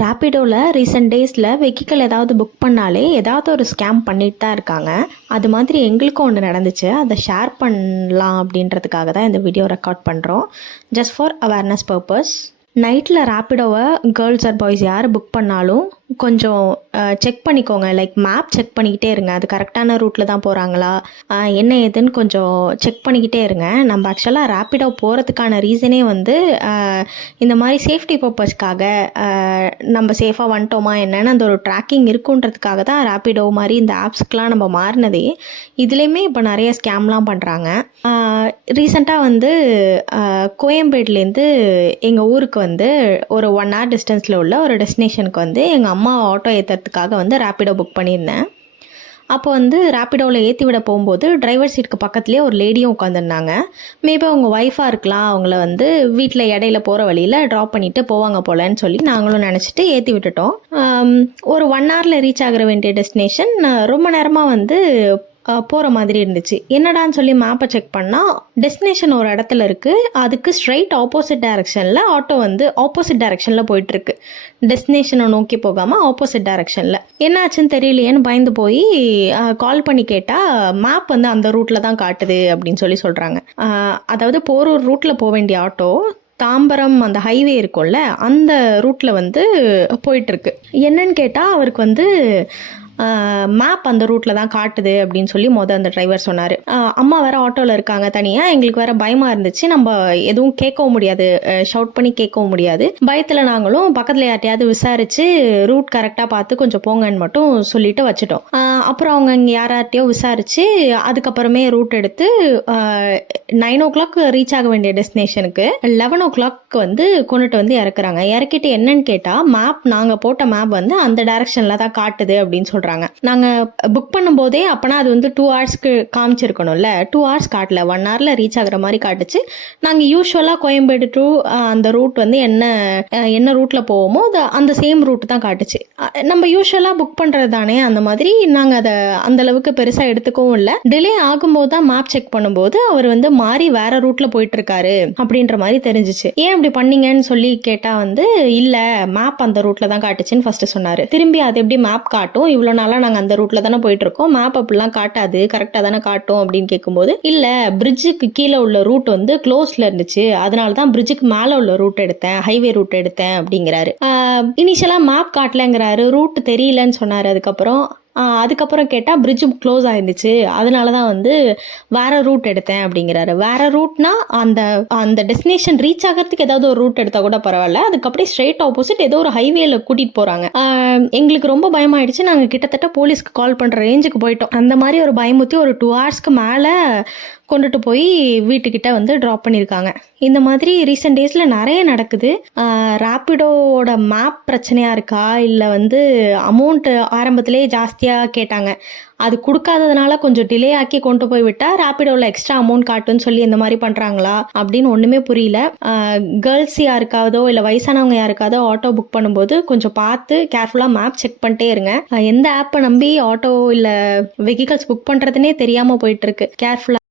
ரேப்பிடோவில் recent டேஸில் vehicle ஏதாவது book பண்ணாலே ஏதாவது ஒரு ஸ்கேம் பண்ணிட்டு தான் இருக்காங்க. அது மாதிரி எங்களுக்கும் ஒன்று நடந்துச்சு. அதை ஷேர் பண்ணலாம் அப்படின்றதுக்காக தான் இந்த வீடியோ ரெக்கார்ட் பண்ணுறோம். Just for awareness purpose. நைட்டில் ரேப்பிடோவை கேர்ள்ஸ் ஆர் பாய்ஸ் யார் புக் பண்ணாலும் கொஞ்சம் செக் பண்ணிக்கோங்க. லைக் மேப் செக் பண்ணிக்கிட்டே இருங்க. அது கரெக்டான ரூட்டில் தான் போகிறாங்களா, என்ன ஏதுன்னு கொஞ்சம் செக் பண்ணிக்கிட்டே இருங்க. நம்ம ஆக்சுவலாக ரேப்பிடோ போகிறதுக்கான ரீசனே வந்து இந்த மாதிரி சேஃப்டி பர்பஸ்க்காக நம்ம சேஃபாக வந்துட்டோமா என்னென்னு அந்த ஒரு ட்ராக்கிங் இருக்குன்றதுக்காக தான் ரேப்பிடோ மாதிரி இந்த ஆப்ஸ்க்கெலாம் நம்ம மாறினதே. இதுலேயுமே இப்போ நிறைய ஸ்கேம்லாம் பண்ணுறாங்க. ரீசெண்டாக வந்து கோயம்பேட்லேருந்து எங்கள் ஊருக்கு வந்து ஒரு 1 hour டிஸ்டன்ஸில் உள்ள ஒரு டெஸ்டினேஷனுக்கு வந்து எங்கள் அம்மா ஆட்டோ ஏற்றுறதுக்காக வந்து ரேப்பிடோ புக் பண்ணியிருந்தேன். அப்போ வந்து ரேப்பிடோவில் ஏற்றி விட போகும்போது டிரைவர் சீட்டுக்கு பக்கத்துலேயே ஒரு லேடியும் உட்காந்துருந்தாங்க. மேபி அவங்க ஒய்ஃபாக இருக்கலாம். அவங்கள வந்து வீட்டில் இடையில போகிற வழியில் ட்ராப் பண்ணிவிட்டு போவாங்க போலன்னு சொல்லி நாங்களும் நினச்சிட்டு ஏற்றி விட்டுட்டோம். ஒரு 1 hourல ரீச் ஆகிற வேண்டிய டெஸ்டினேஷன் ரொம்ப நேரமாக வந்து போகிற மாதிரி இருந்துச்சு. என்னடான்னு சொல்லி மேப்பை செக் பண்ணால் டெஸ்டினேஷன் ஒரு இடத்துல இருக்குது. அதுக்கு ஸ்ட்ரைட் ஆப்போசிட் டைரக்ஷனில் ஆட்டோ வந்து ஆப்போசிட் டைரக்ஷனில் போயிட்டுருக்கு. டெஸ்டினேஷனை நோக்கி போகாமல் ஆப்போசிட் டைரக்ஷனில். என்னாச்சுன்னு தெரியலையேன்னு பயந்து போய் கால் பண்ணி கேட்டால் மேப் வந்து அந்த ரூட்டில் தான் காட்டுது அப்படின்னு சொல்கிறாங்க. அதாவது போகிற ரூட்டில் போக வேண்டிய ஆட்டோ தாம்பரம் அந்த ஹைவே இருக்கும்ல, அந்த ரூட்டில் வந்து போயிட்டுருக்கு. என்னன்னு கேட்டால் அவருக்கு வந்து மேப் அந்த ரூட்டில் தான் காட்டுது அப்படின்னு சொல்லி அந்த டிரைவர் சொன்னார். அம்மா வேறு ஆட்டோவில் இருக்காங்க தனியாக. எங்களுக்கு வேறு பயமாக இருந்துச்சு. நம்ம எதுவும் கேட்கவும் முடியாது, ஷவுட் பண்ணி கேட்கவும் முடியாது. பயத்தில் நாங்களும் பக்கத்தில் யார்ட்டையாவது விசாரித்து ரூட் கரெக்டாக பார்த்து கொஞ்சம் போங்கன்னு மட்டும் சொல்லிட்டு வச்சுட்டோம். அப்புறம் அவங்க இங்கே யார்ட்டையோ விசாரித்து அதுக்கப்புறமே ரூட் எடுத்து 9 o'clock ரீச் ஆக வேண்டிய டெஸ்டினேஷனுக்கு 11 o'clock வந்து கொண்டுட்டு வந்து இறக்குறாங்க. இறக்கிட்டு என்னன்னு கேட்டால் மேப், நாங்கள் போட்ட மேப் வந்து அந்த டைரக்ஷனில் தான் காட்டுது அப்படின்னு சொல்கிறாங்க. நாங்கள் புக் பண்ணும்போதே அப்போனா அது வந்து 2 hours காமிச்சிருக்கணும்ல. 2 hours காட்டல, 1 hourல ரீச் ஆகிற மாதிரி காட்டுச்சு. நாங்கள் யூஸ்வலாக கோயம்பேடு டு அந்த ரூட் வந்து என்ன ரூட்டில் போவோமோ அந்த சேம் ரூட் தான் காட்டுச்சு. நம்ம யூஸ்வலாக புக் பண்ணுறது தானே, அந்த மாதிரி நாங்கள் அதை அந்தளவுக்கு பெருசாக எடுத்துக்கவும் இல்லை. டிலே ஆகும்போது தான் மேப் செக் பண்ணும்போது அவர் வந்து மாறி வேற ரூட்டில் போயிட்டு இருக்காரு அப்படின்ற மாதிரி தெரிஞ்சிச்சு. ஏன் அப்படி பண்ணீங்கன்னு சொல்லி கேட்டால் வந்து இல்லை, மேப் அந்த ரூட்டில் தான் காட்டுச்சுன்னு ஃபர்ஸ்ட் சொன்னார். திரும்பி அது எப்படி மேப் காட்டும், இவ்வளோ நாளாக நாங்கள் அந்த ரூட்டில் தானே போயிட்டுருக்கோம், மேப் அப்படிலாம் காட்டாது, கரெக்டாக தானே காட்டும் அப்படின்னு கேட்கும்போது, இல்லை பிரிட்ஜுக்கு கீழே உள்ள ரூட் வந்து க்ளோஸில் இருந்துச்சு, அதனால தான் பிரிட்ஜுக்கு மேலே உள்ள ரூட் எடுத்தேன், ஹைவே ரூட் எடுத்தேன் அப்படிங்கிறாரு. இனிஷியலாக மேப் காட்டலைங்கிறாரு, ரூட் தெரியலன்னு சொன்னார். அதுக்கப்புறம் கேட்டால் பிரிட்ஜு க்ளோஸ் ஆயிருந்துச்சு, அதனால தான் வந்து வேற ரூட் எடுத்தேன் அப்படிங்கிறாரு. வேற ரூட்னா அந்த டெஸ்டினேஷன் ரீச் ஆகிறதுக்கு ஏதாவது ஒரு ரூட் எடுத்தால் கூட பரவாயில்ல, அதுக்கு அப்படியே ஸ்ட்ரெயிட் ஆப்போசிட் ஏதோ ஒரு ஹைவேல கூட்டிகிட்டு போகிறாங்க. எங்களுக்கு ரொம்ப பயமாயிடுச்சு. நாங்கள் கிட்டத்தட்ட போலீஸ்க்கு கால் பண்ணுற ரேஞ்சுக்கு போயிட்டோம். அந்த மாதிரி ஒரு பயமுத்தி ஒரு 2 hours மேலே கொண்டுட்டு போய் வீட்டுக்கிட்ட வந்து ட்ராப் பண்ணியிருக்காங்க. இந்த மாதிரி ரீசெண்ட் டேஸில் நிறைய நடக்குது. ரேப்பிடோட மேப் பிரச்சனையாக இருக்கா, இல்லை வந்து அமௌண்ட்டு ஆரம்பத்திலே ஜாஸ்தியாக கேட்டாங்க, அது கொடுக்காததுனால கொஞ்சம் டிலே ஆக்கி கொண்டு போய் விட்டால் ரேப்பிடோவில் எக்ஸ்ட்ரா அமௌண்ட் காட்டுன்னு சொல்லி இந்த மாதிரி பண்ணுறாங்களா அப்படின்னு ஒன்றுமே புரியல. கேர்ள்ஸ் யாருக்காவதோ இல்லை வயசானவங்க யாருக்காவதோ ஆட்டோ புக் பண்ணும்போது கொஞ்சம் பார்த்து கேர்ஃபுல்லாக மேப் செக் பண்ணிட்டே இருங்க. எந்த ஆப்பை நம்பி ஆட்டோ இல்லை வெஹிக்கல்ஸ் புக் பண்ணுறதுனே தெரியாமல் போயிட்டுருக்கு. கேர்ஃபுல்லாக